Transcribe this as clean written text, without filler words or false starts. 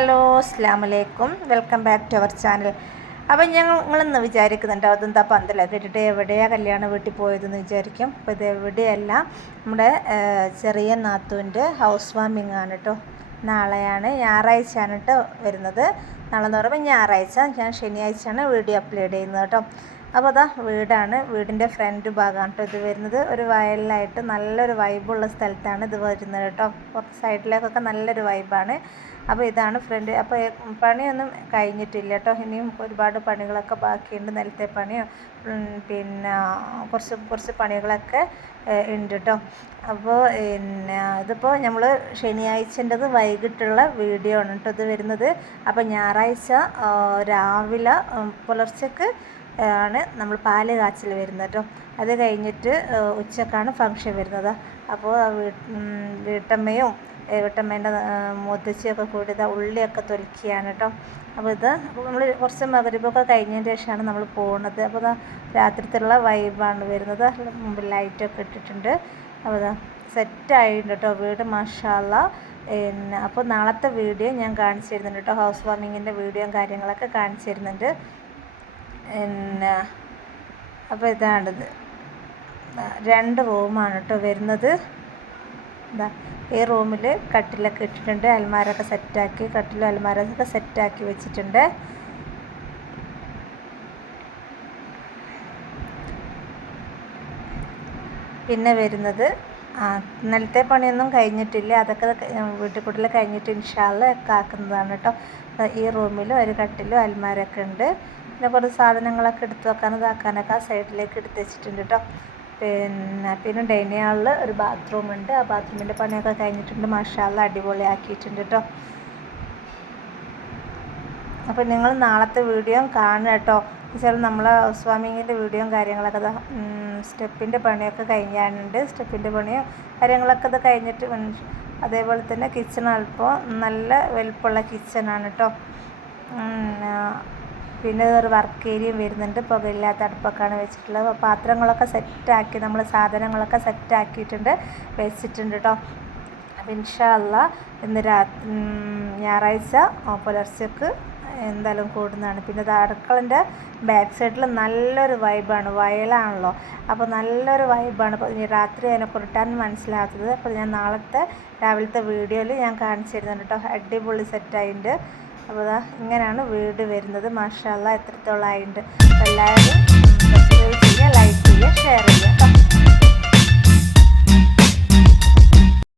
Hello അസ്സലാമു അലൈക്കും, welcome back to our channel. അപ്പം ഞങ്ങളിന്ന് വിചാരിക്കുന്നുണ്ട് അതെന്താ പന്തലൊക്കെ ഇട്ടിട്ട് എവിടെയാണ് കല്യാണ വീട്ടിൽ പോയതെന്ന് വിചാരിക്കും. അപ്പോൾ ഇത് എവിടെയല്ല, നമ്മുടെ ചെറിയ നാത്തൂൻ്റെ ഹൗസ് വാമിംഗ് ആണ് കേട്ടോ. നാളെയാണ്, ഞായറാഴ്ചയാണ് കേട്ടോ വരുന്നത്. നാളെ എന്ന് പറയുമ്പോൾ ഞായറാഴ്ച, ഞാൻ ശനിയാഴ്ചയാണ് വീഡിയോ അപ്ലോഡ് ചെയ്യുന്നത് കേട്ടോ. അപ്പോൾ അതാ വീടാണ്, വീടിൻ്റെ ഫ്രണ്ട് ഭാഗമാണ് കേട്ടോ ഇത് വരുന്നത്. ഒരു വയലിലായിട്ട് നല്ലൊരു വൈബുള്ള സ്ഥലത്താണ് ഇത് വരുന്നത് കേട്ടോ. പുറത്ത് സൈഡിലേക്കൊക്കെ നല്ലൊരു വൈബാണ്. അപ്പോൾ ഇതാണ് ഫ്രണ്ട്. അപ്പോൾ പണിയൊന്നും കഴിഞ്ഞിട്ടില്ല കേട്ടോ, ഇനിയും ഒരുപാട് പണികളൊക്കെ ബാക്കിയുണ്ട്. നിലത്തെ പണിയോ പിന്നെ കുറച്ച് പണികളൊക്കെ ഉണ്ട് കേട്ടോ. അപ്പോൾ ഇതിപ്പോൾ നമ്മൾ ശനിയാഴ്ചൻ്റെത് വൈകിട്ടുള്ള വീഡിയോ ആണ് കേട്ടോ ഇത് വരുന്നത്. അപ്പോൾ ഞായറാഴ്ച രാവിലെ പുലർച്ചയ്ക്ക് ആണ് നമ്മൾ പാല് കാച്ചൽ വരുന്നത് കേട്ടോ. അത് കഴിഞ്ഞിട്ട് ഉച്ചക്കാണ് ഫംഗ്ഷൻ വരുന്നത്. അപ്പോൾ വീട്ടമ്മയും വീട്ടമ്മേൻ്റെ മുത്തശ്ശിയൊക്കെ കൂടി ഉള്ളിയൊക്കെ തൊലിക്കുകയാണ് കേട്ടോ. അപ്പോൾ നമ്മൾ കുറച്ച് മഗ്‌രിബൊക്കെ കഴിഞ്ഞതിന് ശേഷമാണ് നമ്മൾ പോകുന്നത്. അപ്പോൾ രാത്രിത്തിലുള്ള വൈബാണ് വരുന്നത്. മുമ്പിൽ ലൈറ്റൊക്കെ ഇട്ടിട്ടുണ്ട്. അപ്പോൾ സെറ്റായിട്ടുണ്ട് കേട്ടോ വീട്, മാഷാ അല്ലാഹ്. അപ്പോൾ നാളത്തെ വീഡിയോ ഞാൻ കാണിച്ചു തരുന്നുണ്ട് കേട്ടോ. ഹൗസ് വാമിങ്ങിൻ്റെ വീഡിയോയും കാര്യങ്ങളൊക്കെ കാണിച്ചു തരുന്നുണ്ട്. അപ്പോൾ ഇതാണിത്, 2 റൂമാണ് കേട്ടോ വരുന്നത്. ഈ റൂമിൽ കട്ടിലൊക്കെ ഇട്ടിട്ടുണ്ട്, അലമാരൊക്കെ സെറ്റാക്കി, കട്ടിലും അലമാരൊക്കെ സെറ്റാക്കി വെച്ചിട്ടുണ്ട്. പിന്നെ വരുന്നത് ഇന്നലത്തെ പണിയൊന്നും കഴിഞ്ഞിട്ടില്ല, അതൊക്കെ വീട്ടിൽ കൂട്ടൽ കഴിഞ്ഞിട്ട് ഇൻഷാ അല്ലാഹ് ഒക്കെ ആക്കുന്നതാണ് കേട്ടോ. ഈ റൂമിൽ ഒരു കട്ടിലും അലമാരൊക്കെ ഉണ്ട്. പിന്നെ കുറച്ച് സാധനങ്ങളൊക്കെ എടുത്ത് വെക്കാനും ഇതാക്കാനൊക്കെ ആ സൈഡിലേക്ക് എടുത്ത് വെച്ചിട്ടുണ്ട് കേട്ടോ. പിന്നെ ഡൈനിങ് ഹാളിൽ ഒരു ബാത്റൂം ഉണ്ട്. ആ ബാത്റൂമിൻ്റെ പണിയൊക്കെ കഴിഞ്ഞിട്ടുണ്ട്, മാഷാ അല്ലാഹ് അടിപൊളിയാക്കിയിട്ടുണ്ട് കേട്ടോ. അപ്പോൾ നിങ്ങൾ നാളത്തെ വീഡിയോ കാണുക കേട്ടോ. വെച്ചാൽ നമ്മളെ ഹൗസ് വാമിങ്ങിൻ്റെ വീഡിയോയും കാര്യങ്ങളൊക്കെ സ്റ്റെപ്പിൻ്റെ പണിയൊക്കെ കഴിഞ്ഞാണുണ്ട്. സ്റ്റെപ്പിൻ്റെ പണിയും കാര്യങ്ങളൊക്കെ ഇത് കഴിഞ്ഞിട്ട്, അതേപോലെ തന്നെ കിച്ചൺ അല്പം നല്ല വലുപ്പമുള്ള കിച്ചണാണ് കേട്ടോ. പിന്നെ ഒരു വർക്ക് ഏരിയയും വരുന്നുണ്ട്. പുകയില്ലാത്ത അടുപ്പൊക്കെയാണ് വെച്ചിട്ടുള്ളത്. പാത്രങ്ങളൊക്കെ സെറ്റാക്കി, നമ്മൾ സാധനങ്ങളൊക്കെ സെറ്റാക്കിയിട്ടുണ്ട്, വെച്ചിട്ടുണ്ട് കേട്ടോ. അപ്പോൾ ഇൻഷാ അല്ലാഹ് ഇന്ന് ഞായറാഴ്ച പുലർച്ചയ്ക്ക് എന്തായാലും കൂടുന്നതാണ്. പിന്നെ ഇത് അടുക്കളൻ്റെ ബാക്ക് സൈഡിൽ നല്ലൊരു വൈബാണ്, വയലാണല്ലോ. അപ്പോൾ നല്ലൊരു വൈബാണ്. അപ്പോൾ രാത്രി അതിനെ കുറിട്ടാൻ മനസ്സിലാകാത്തത്. അപ്പോൾ ഞാൻ നാളത്തെ രാവിലത്തെ വീഡിയോയിൽ ഞാൻ കാണിച്ചു തരുന്നുണ്ട് കേട്ടോ. അടിപൊളി സെറ്റായിട്ടുണ്ട്. അപ്പോൾ ഇങ്ങനെയാണ് വീട് വരുന്നത്. മാഷാ അല്ലാഹ് എത്രത്തോളം ആയിട്ടുണ്ട്. എല്ലാവരും സബ്സ്ക്രൈബ് ചെയ്യുക, ലൈക്ക് ചെയ്യുക, ഷെയർ ചെയ്യുക.